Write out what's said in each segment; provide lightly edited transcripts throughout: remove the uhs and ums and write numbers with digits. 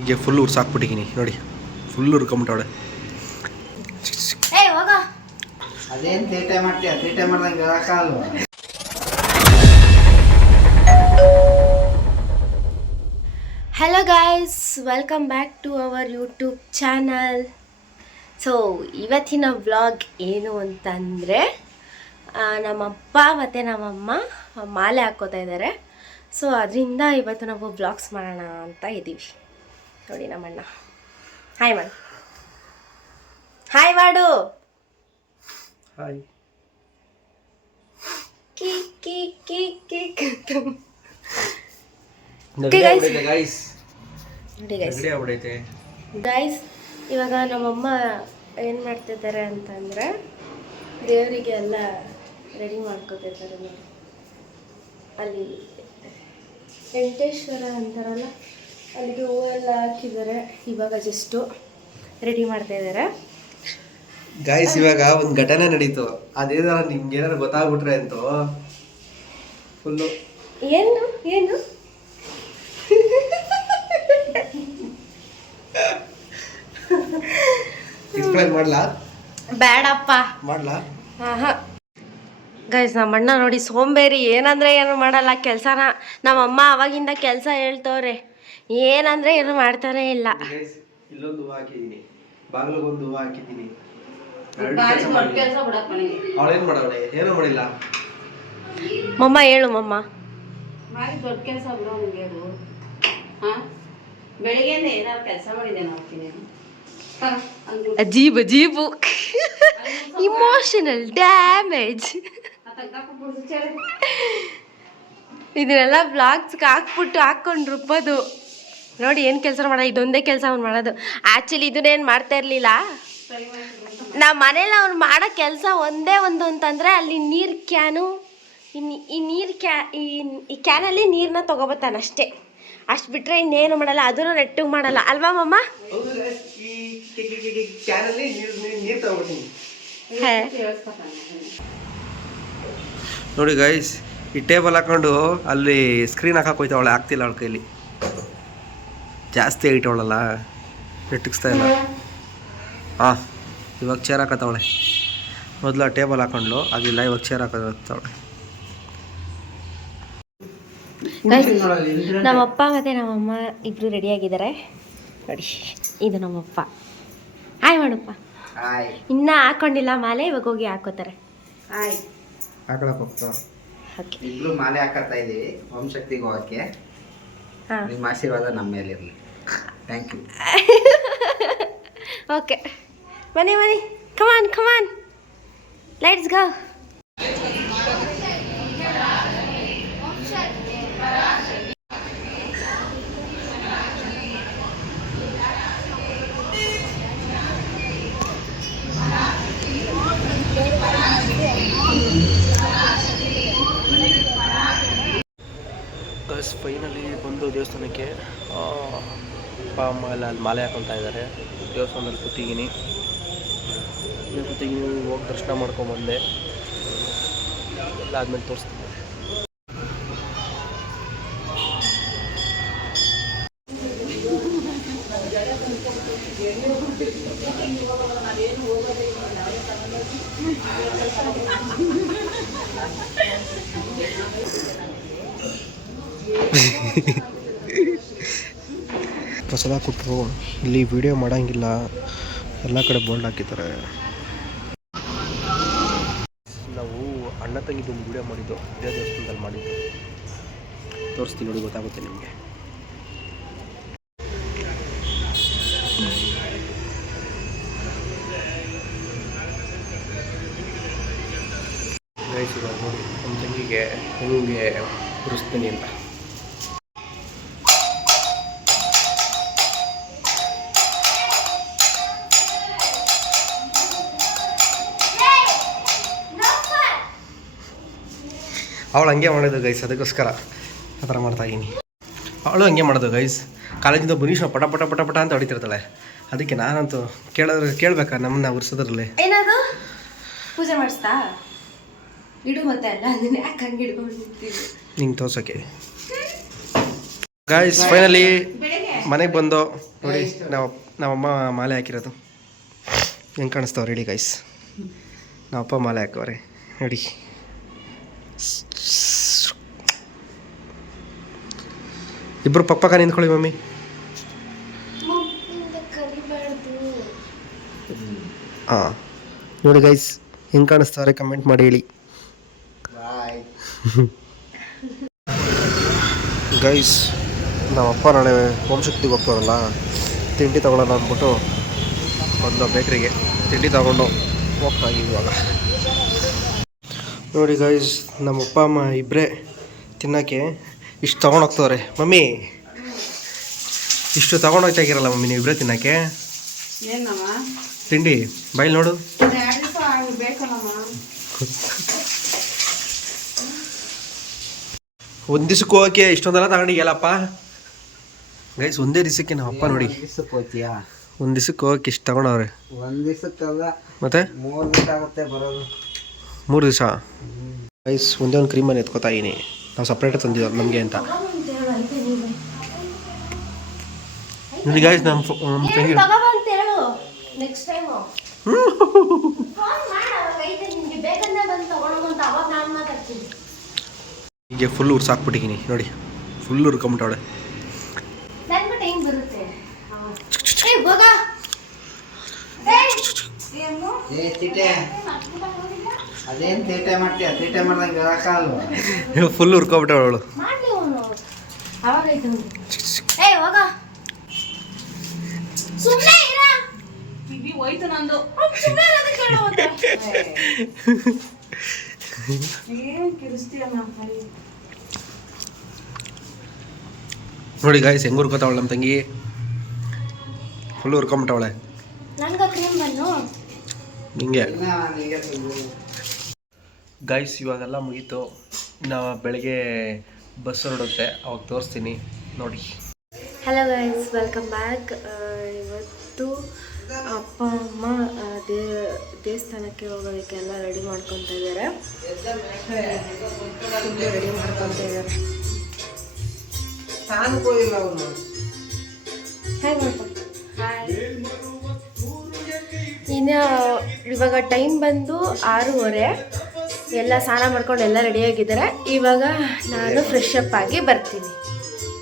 ಹೀಗೆ ಫುಲ್ ಉರ್ಸಾಕ್ಬಿಟ್ಟಿದ್ದೀನಿ ನೋಡಿ, ಫುಲ್ ಉರ್ಕೊಂಬಿಟ್ಟವಳೆ. ಅದೇನು ತೀಟೆ ಮಾಡ್ತೀಯ, ತೀಟೆ ಮಾಡ್ದಂಗೆ ಇರೋಕ್ಕಾಗಲ್ವ. Hello guys, welcome back to our YouTube channel. So ಇವತ್ತಿನ ವ್ಲಾಗ್ ಏನು ಅಂತಂದರೆ, ನಮ್ಮಪ್ಪ ಮತ್ತು ನಮ್ಮಮ್ಮ ಮಾಲೆ ಹಾಕ್ಕೋತಾ ಇದ್ದಾರೆ. ಸೊ ಅದರಿಂದ ಇವತ್ತು ನಾವು ವ್ಲಾಗ್ಸ್ ಮಾಡೋಣ ಅಂತ ಇದ್ದೀವಿ. ನೋಡಿ ನಮ್ಮಣ್ಣ ಹಾಯ್ ಮಾಡು, ಹಾಯ್ ಮಾಡು, ಹಾಯ್. ಕಿ ಕಿ ಕಿ ಕಿ ಗೈಸ್, ಇವಾಗ ನಮ್ಮಮ್ಮ ಏನು ಮಾಡ್ತಿದ್ದಾರೆ ಅಂತಂದರೆ ದೇವರಿಗೆ ಎಲ್ಲ ರೆಡಿ ಮಾಡ್ಕೋತಿದ್ದಾರೆ ನೋಡಿ. ಅಲ್ಲಿ ವೆಂಕಟೇಶ್ವರ ಅಂತಾರಲ್ಲ, ಅಲ್ಲಿಗೆ ಹೂವೆಲ್ಲ ಹಾಕಿದ್ದಾರೆ. ಇವಾಗ ಜಸ್ಟು ರೆಡಿ ಮಾಡ್ತಾ ಇದ್ದಾರೆ ಗಾಯ್ಸ್. ಇವಾಗ ಒಂದು ಘಟನೆ ನಡೀತು, ಅದೇನಾರ ನಿಮ್ಗೆ ಏನಾರು ಗೊತ್ತಾಗ್ಬಿಟ್ರೆ ಅಂತೂ ಫುಲ್ಲು. ಏನು ಏನು ಎಕ್ಸ್ಪ್ಲೈನ್ ಮಾಡ್ಲಾ? ಬೇಡಪ್ಪ, ಮಾಡ್ಲಾ? ಹಾಂ ಗೈಸ್, ನಮ್ಮಣ್ಣ ನೋಡಿ ಸೋಂಬೇರಿ, ಏನಂದರೆ ಏನು ಮಾಡಲ್ಲ ಕೆಲಸನ. ನಮ್ಮಮ್ಮ ಅವಾಗಿಂದ ಕೆಲಸ ಹೇಳ್ತವ್ರೆ, ಏನಂದರೆ ಏನು ಮಾಡ್ತಾನೆ ಇಲ್ಲ. ಇಲ್ಲೊಂದು ಹೂವು ಹಾಕಿದ್ದೀನಿ, ಬಾಗಿಲಿಗೊಂದು ಹೂವು ಹಾಕಿದ್ದೀನಿ. ಅವಳೇನು ಮಾಡವಳೆ? ಏನೂ ಮಾಡಿಲ್ಲ. ಮಮ್ಮ ಹೇಳು ಮಮ್ಮ. ದೊಡ್ಡ ಕೆಲಸ ಬಿಡೋ ಮುಗಿಯೋದು. ಬೆಳಿಗ್ಗೆಯಿಂದ ಏನಾದ್ರು ಕೆಲಸ ಮಾಡಿದೆ ನೋಡ್ತೀನಿ. ಅಜೀಬ್ ಅಜೀಬು ಇಮೋಷನಲ್ ಡ್ಯಾಮೇಜ್. ಇದನ್ನೆಲ್ಲ ಬ್ಲಾಗ್ಸ್ಗೆ ಹಾಕ್ಕೊಂಡು ರುಬ್ಬೋದು ನೋಡಿ. ಏನು ಕೆಲಸ ಮಾಡೋ, ಇದೊಂದೇ ಕೆಲಸ ಅವ್ನು ಮಾಡೋದು. ಆ್ಯಕ್ಚುಲಿ ಇದನ್ನೇನು ಮಾಡ್ತಾ ಇರಲಿಲ್ಲ. ನಮ್ಮ ಮನೇಲಿ ಅವ್ನು ಮಾಡೋ ಕೆಲಸ ಒಂದೇ ಒಂದು ಅಂತಂದರೆ, ಅಲ್ಲಿ ನೀರು ಕ್ಯಾನು, ಈ ನೀರು ಈ ಕ್ಯಾನಲ್ಲಿ ನೀರನ್ನ ತೊಗೊಬತ್ತಾನಷ್ಟೇ. ಅಷ್ಟು ಬಿಟ್ಟರೆ ಇನ್ನೇನು ಮಾಡಲ್ಲ, ಅದನ್ನು ನೆಟ್ಟಿಗೆ ಮಾಡಲ್ಲ ಅಲ್ವಾ ಮಮ್ಮ? ನೋಡಿ ಗೈಸ್, ಈ ಟೇಬಲ್ ಹಾಕೊಂಡು ಅಲ್ಲಿ ಸ್ಕ್ರೀನ್ ಹಾಕಕ್ಕೆ ಹೋಯ್ತಾವಳೆ, ಆಗ್ತಿಲ್ಲ ಅವಳ ಕೈಲಿ. ಜಾಸ್ತಿ ಐಟವಳಲ್ಲ, ನೆಟ್ಟಿಗಿಸ್ತಾ ಇಲ್ಲ. ಹಾಂ, ಇವಾಗ ಚೇರ್ ಹಾಕತ್ತವಳೆ. ಮೊದಲು ಆ ಟೇಬಲ್ ಹಾಕೊಂಡ್ಲು, ಆಗಿಲ್ಲ. ಇವಾಗ ಚೇರ್ ಹಾಕೋತಾವಳೆ. ನಮ್ಮಪ್ಪ ಮತ್ತು ನಮ್ಮಮ್ಮ ಇಬ್ಬರು ರೆಡಿಯಾಗಿದ್ದಾರೆ ನೋಡಿ. ಇದು ನಮ್ಮಪ್ಪ. ಹಾಯ್ ಮಾಡಪ್ಪ. ಇನ್ನೂ ಹಾಕೊಂಡಿಲ್ಲ ಮಾಲೆ, ಇವಾಗ ಹೋಗಿ ಹಾಕೋತಾರೆ. ಹಾಯ್, ಹಾಕೊಳಕ್ಕೆ ಹೋಗ್ತಾವ. ಓಕೆ, ಇಬ್ರು ಮಾಲೆ ಹಾಕತ್ತಾ ಇದ್ದೀವಿ ಓಂ ಶಕ್ತಿಗೆ ಹೋಗಕ್ಕೆ. ಹಾಂ, ನಿಮ್ಮ ಆಶೀರ್ವಾದ ನಮ್ಮ ಮೇಲೆ ಇರಲಿ. Thank you. ಓಕೆ, ಬನ್ನಿ ಬನ್ನಿ, ಕಮಾನ್ ಕಮಾನ್, ಲೆಟ್ಸ್ ಗೋ. ಫೈನಲಿ ಬಂದು ದೇವಸ್ಥಾನಕ್ಕೆ. ಅಪ್ಪ ಅಮ್ಮ ಎಲ್ಲ ಅಲ್ಲಿ ಮಾಲೆ ಹಾಕೊತಾ ಇದ್ದಾರೆ. ದೇವಸ್ಥಾನದಲ್ಲಿ ಕೂತಿದ್ದೀನಿ, ಹೋಗಿ ದರ್ಶನ ಮಾಡ್ಕೊಂಬಂದೆ. ಎಲ್ಲ ಆದ್ಮೇಲೆ ತೋರಿಸ್ತೀನಿ. ಪ್ರಸಾದ ಕೊಟ್ಟರು. ಇಲ್ಲಿ ವಿಡಿಯೋ ಮಾಡೋಂಗಿಲ್ಲ, ಎಲ್ಲ ಕಡೆ ಬೋಲ್ಡ್ ಹಾಕಿದ್ದಾರೆ. ನಾವು ಅಣ್ಣ ತಂಗಿದ್ದು ಒಂದು ವಿಡಿಯೋ ಮಾಡಿದ್ದು, ಇದೇ ದೇವಸ್ಥಾನದಲ್ಲಿ ಮಾಡಿದ್ದು. ತೋರಿಸ್ತೀನಿ ನೋಡಿ, ಗೊತ್ತಾಗುತ್ತೆ ನಿಮಗೆ. ಗೈಸ್, ಇವಾಗ ನೋಡಿ ನಮ್ಮ ತಂಗಿಗೆ ಹೆಂಗೆ ಉರಿಸ್ತೀನಿ ಅಂತ. ಅವಳು ಹಂಗೆ ಮಾಡೋದು ಗೈಸ್, ಅದಕ್ಕೋಸ್ಕರ ಆ ಥರ ಮಾಡ್ತಾಯಿದ್ದೀನಿ. ಅವಳು ಹಂಗೆ ಮಾಡೋದು ಗೈಸ್. ಕಾಲೇಜಿಂದ ಬನೀಶ್ ಪಟ ಪಟ ಪಟ ಪಟ ಅಂತ ಹೊಡಿತಿರ್ತಾಳೆ. ಅದಕ್ಕೆ ನಾನಂತೂ ಕೇಳಬೇಕಾ ನಮ್ಮನ್ನ ಉರ್ಸೋದ್ರಲ್ಲಿ. ಏನದು ಪೂಜೆ ಮಾಡಿಸ್ತಾ ಇಡು, ಮತ್ತೆ ಅಲ್ಲ ಅದನ್ನ ಯಾಕೆ ಹಂಗೆ ಹಿಡ್ಕೊಂಡು ನಿಂಗೆ ತೋರ್ಸೋಕ್ಕೆ. ಗಾಯ್ಸ್ ಫೈನಲಿ ಮನೆಗೆ ಬಂದು ನೋಡಿ ನಮ್ಮಮ್ಮ ಮಾಲೆ ಹಾಕಿರೋದು ಹೆಂಗೆ ಕಾಣಿಸ್ತಾವ್ರೆ ಹೇಳಿ ಗೈಸ್. ನಮ್ಮಪ್ಪ ಮಾಲೆ ಹಾಕವ್ರೆ ನೋಡಿ. ಇಬ್ಬರು ಪಕ್ಕ ನಿಂತ್ಕೊಳ್ಳಿ ಮಮ್ಮಿ. ಹಾಂ ನೋಡಿ ಗೈಸ್ ಹೆಂಗೆ ಕಾಣಿಸ್ತಾರೆ ಕಮೆಂಟ್ ಮಾಡಿ ಹೇಳಿ ಬಾಯ್. ಗೈಸ್ ನಮ್ಮಪ್ಪ ನಾಳೆ ಹೋಮಶಕ್ತಿಗೆ ಹೋಗ್ತಾರಲ್ಲ, ತಿಂಡಿ ತೊಗೊಳ್ಳೋಣ ಅಂದ್ಬಿಟ್ಟು ಒಂದು ಬೇಕ್ರಿಗೆ ತಿಂಡಿ ತಗೊಂಡು ಹೋಗ್ತಾ ಇದ್ದೀವಿ ಇವಾಗ. ನೋಡಿ ಗೈಸ್ ನಮ್ಮಪ್ಪ ಅಮ್ಮ ಇಬ್ಬರೇ ತಿನ್ನೋಕ್ಕೆ ಇಷ್ಟು ತೊಗೊಂಡೋಗ್ತವ್ರೆ. ಮಮ್ಮಿ ಇಷ್ಟು ತೊಗೊಂಡೋಗ್ತಾಗಿರಲ್ಲ ಮಮ್ಮಿ ನೀವು ಇಬ್ಬರೇ ತಿನ್ನೋಕ್ಕೆ ಏನಮ್ಮ ತಿಂಡಿ ಬೈಲ್ ನೋಡು. 2 ದಿವಸ ಬೇಕಲ್ಲಮ್ಮ. ಒಂದು ದಿವ್ಸಕ್ಕೆ ಹೋಗೋಕ್ಕೆ ಇಷ್ಟೊಂದೆಲ್ಲ ತಗೊಂಡಿಗೆಲ್ಲಪ್ಪ ಗೈಸ್. ಒಂದೇ ದಿವಸಕ್ಕೆ ನಮ್ಮ ಅಪ್ಪ ನೋಡಿ ದಿವ್ಸಕ್ಕೆ ಹೋಗ್ತೀಯಾ? ಒಂದು ದಿವ್ಸಕ್ಕೆ ಹೋಗೋಕ್ಕೆ ಇಷ್ಟು ತಗೊಂಡವ್ರೆ. ಒಂದು ದಿವ್ಸಕ್ಕಲ್ಲ, ಮತ್ತೆ 3 ದಿವಸ ಆಗುತ್ತೆ ಬರೋದು. 3 ದಿವಸ ಗೈಸ್. ಒಂದೇ ಒಂದು ಕ್ರೀಮನ್ನು ಎತ್ಕೋತಾ ಇದೀನಿ. ನಾವು ಸಪ್ರೇಟ್ ತಂದಿದ್ದು ನಮಗೆ ಅಂತ ನೋಡಿ ಗೈಸ್. ನಮ್ಮ ತಂಗಿ ನೆಕ್ಸ್ಟ್ ಟೈಮ್ ನಿಮಗೆ ಬೇಕಂದ್ರೆ ಬಂದು ತಗೊಳ್ಳೋದು ಅಂತ ಅವಾಗ ನಾನು ಮಾತಾಡ್ತೀನಿ. ಹೀಗೆ ಫುಲ್ ಉರ್ಸಾಕ್ಬಿಟ್ಟಿದ್ದೀನಿ ನೋಡಿ, ಫುಲ್ ಉರ್ಕೊಂಬಿಟ್ಟವಳೆ. ನನ್ಗೂ ಟೈಮ್ ಬರುತ್ತೆ. ತಿಟೆ ಅದೇನು ತೀಟೆ ಮಾಡ್ತೀಯ? ತೀಟೆ ಮಾಡ್ದಂಗೆ ಇರೋಕ್ಕಾಗಲ್ವ? ಫುಲ್ ಉರ್ಕೊಂಬಿಟ್ಟವಳು ಅವಳು. ಮಾಡ್ಲಿ ಅವನು ಅವಾಗ ಹೋಗ ಸುಮ್ಮನೆ ಇರ. ಕಿವಿ ಹೋಯ್ತು ನಂದು. ಸುಮ್ಮನೆ ಇರೋದಕ್ಕೆ ಹೇಳು ಮತ್ತೆ. ಏನ್ ಕಿರಿಸ್ತೀಯಮ್ಮ ಕೈ. ನೋಡಿ ಗಾಯ್ಸ್ ಹೆಂಗೆ ಉರ್ಕೋತಾವಳೆ ನಮ್ಮ ತಂಗಿ. ಫುಲ್ ಉರ್ಕೊಂಬಿಟ್ಟವಳೆ. ನನ್ಗ ಕ್ರೀಮ್ ಬನ್ನು ಹಿಂಗೆ ಈಗ ಗಾಯ್ಸ್. ಇವಾಗೆಲ್ಲ ಮುಗೀತು. ನಾವು ಬೆಳಗ್ಗೆ ಬಸ್ ಹೊರಡುತ್ತೆ, ಅವಾಗ ತೋರಿಸ್ತೀನಿ ನೋಡಿ. Hello guys, welcome back. ಇವತ್ತು ಅಪ್ಪ ಅಮ್ಮ ದೇವಸ್ಥಾನಕ್ಕೆ ಹೋಗೋದಕ್ಕೆಲ್ಲ ರೆಡಿ ಮಾಡ್ಕೊತಾ ಇದ್ದಾರೆ. ರೆಡಿ ಮಾಡ್ಕೊತಾ ಇದ್ದಾರೆ. ಹೋಗಿಲ್ಲ ಅವನು. ಇನ್ನು ಇವಾಗ ಟೈಮ್ ಬಂದು 6:30. ಎಲ್ಲ ಸ್ನಾನ ಮಾಡ್ಕೊಂಡು ಎಲ್ಲ ರೆಡಿಯಾಗಿದ್ದಾರೆ. ಇವಾಗ ನಾನು ಫ್ರೆಶ್ ಅಪ್ ಆಗಿ ಬರ್ತೀನಿ.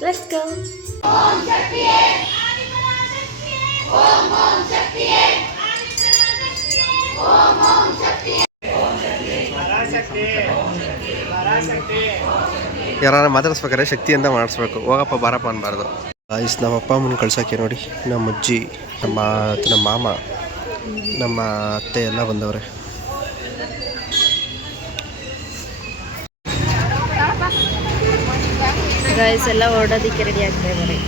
Let's go. ಯಾರು ಮಾತಾಡಿಸ್ಬೇಕಾರೆ ಶಕ್ತಿ ಅಂತ ಮಾಡಿಸ್ಬೇಕು. ಹೋಗಪ್ಪ ಬಾರಪ್ಪ ಅನ್ಬಾರ್ದು. ಗಾಯ್ಸ್ ನಮ್ಮ ಅಪ್ಪ ಅಮ್ಮನ ಕಳ್ಸೋಕ್ಕೆ ನೋಡಿ ನಮ್ಮ ಅಜ್ಜಿ, ನಮ್ಮ ಮಾಮ, ನಮ್ಮ ಅತ್ತೆ ಎಲ್ಲ ಬಂದವ್ರೆ. ಗೈಸ್ ಎಲ್ಲ ಹೊರಡೋದಕ್ಕೆ ರೆಡಿ ಆಗ್ತಾ ಇದ್ದಾರೆ.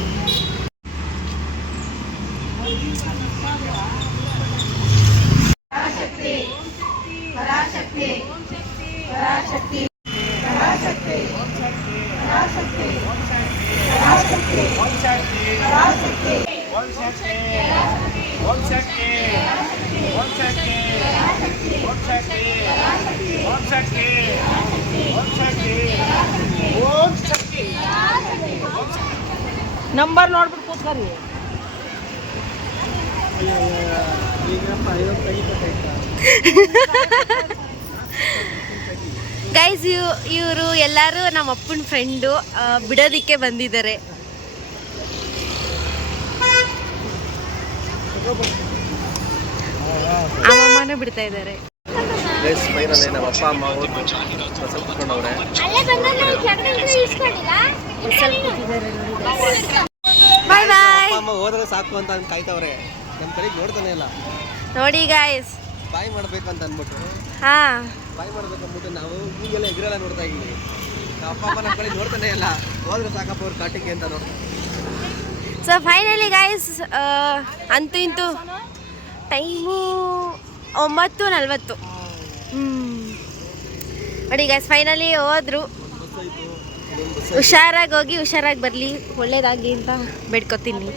ನಂಬರ್ ನೋಡ್ಬಿಟ್ಟು ಕೂತ್ಕರಿ. ಗೈಸ್ ಇವರು ಎಲ್ಲರೂ ನಮ್ಮ ಅಪ್ಪನ ಫ್ರೆಂಡು, ಬಿಡೋದಿಕ್ಕೆ ಬಂದಿದ್ದಾರೆ. ಅಮ್ಮನೇ ಬಿಡ್ತಾ ಇದ್ದಾರೆ. ಫೈನಲಿ ನಮ್ಮ ಅಪ್ಪ ಅಮ್ಮ ಬಸ್ಸಲ್ಲಿ ಕುತ್ಕೊಂಡವ್ರೆ. ಬಾಯ್ ಬಾಯ್. ಅಮ್ಮ ಹೋದ್ರೆ ಸಾಕು ಅಂತ ಕಾಯ್ತವ್ರೆ. ನಮ್ಮ ಕಡೆಗೆ ನೋಡ್ತಾನೆ ಇಲ್ಲ. ನೋಡಿ ಗಾಯ್ಸ್, ಬಾಯ್ ಮಾಡ್ಬೇಕು ಅಂತ ಅಂದ್ಬಿಟ್ಟು ಬಾಯ್ ಮಾಡ್ಬೇಕು ಅಂದ್ಬಿಟ್ಟು ನಾವು ಹೀಗೆಲ್ಲ ಎಗ್ರೆಲ್ಲ ನೋಡ್ತಾ ಇದ್ದೀವಿ. ನಮ್ಮ ಅಪ್ಪ ಅಮ್ಮ ನಮ್ಮ ಕಡೆ ನೋಡ್ತಾನೆ ಇಲ್ಲ. ಹೋದ್ರೆ ಸಾಕಪ್ಪ ಅವ್ರ ಕಾಟಿಗೆ ಅಂತ ನೋಡ್ತಾರೆ. ಸೊ ಫೈನಲಿ ಗಾಯ್ಸ್, ಅಂತೂ ಇಂತೂ ಟೈಮು 9:40. ನೋಡಿ ಗಾಯ್ಸ್, ಫೈನಲಿ ಹೋದ್ರು. ಹುಷಾರಾಗಿ ಹೋಗಿ ಹುಷಾರಾಗಿ ಬರಲಿ, ಒಳ್ಳೇದಾಗಿ ಅಂತ ಬೇಡ್ಕೊತೀನಿ.